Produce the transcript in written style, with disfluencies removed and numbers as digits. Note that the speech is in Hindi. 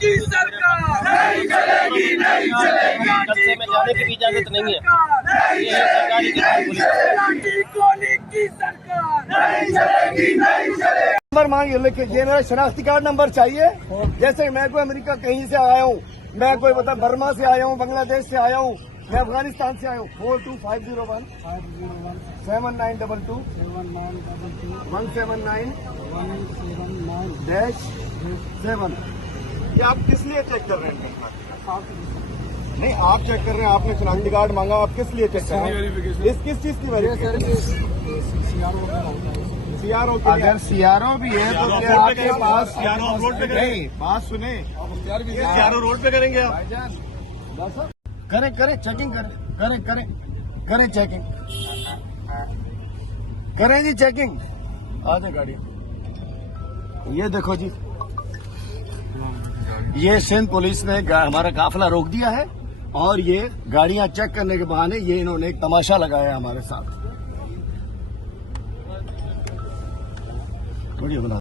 की सरकार नहीं चलेगी, नहीं चलेगी। कब्जे में जाने की भी इजाजत नहीं है। ये सरकारी की सरकार नहीं चलेगी, नहीं चलेगी। नंबर मांगिए, लेकिन ये मेरा शनाख्ती कार्ड नंबर चाहिए। जैसे मैं कोई अमेरिका कहीं से आया हूँ, मैं कोई मतलब बर्मा से आया हूँ, बांग्लादेश से आया हूँ, मैं अफगानिस्तान से आया हूँ। 42501 7922 179 -7। ये आप किस लिए चेक कर रहे हैं? नहीं, आप चेक कर रहे हैं, आपने शनाख्ती कार्ड मांगा, आप किस लिए चेक कर रहे हैं? इस किस चीज की वेरिफिकेशन? सीआरओ। अगर सीआरओ भी है तो क्या आपके पास रोड पे नहीं? बात सुने, सीआरओ रोड पे करेंगे आप? करें चेकिंग करें चेकिंग करें जी, चेकिंग। आ जाए गाड़ी। ये देखो जी, ये सिंध पुलिस ने हमारा काफिला रोक दिया है और ये गाड़ियां चेक करने के बहाने ये इन्होंने एक तमाशा लगाया हमारे साथ। बढ़िया बना।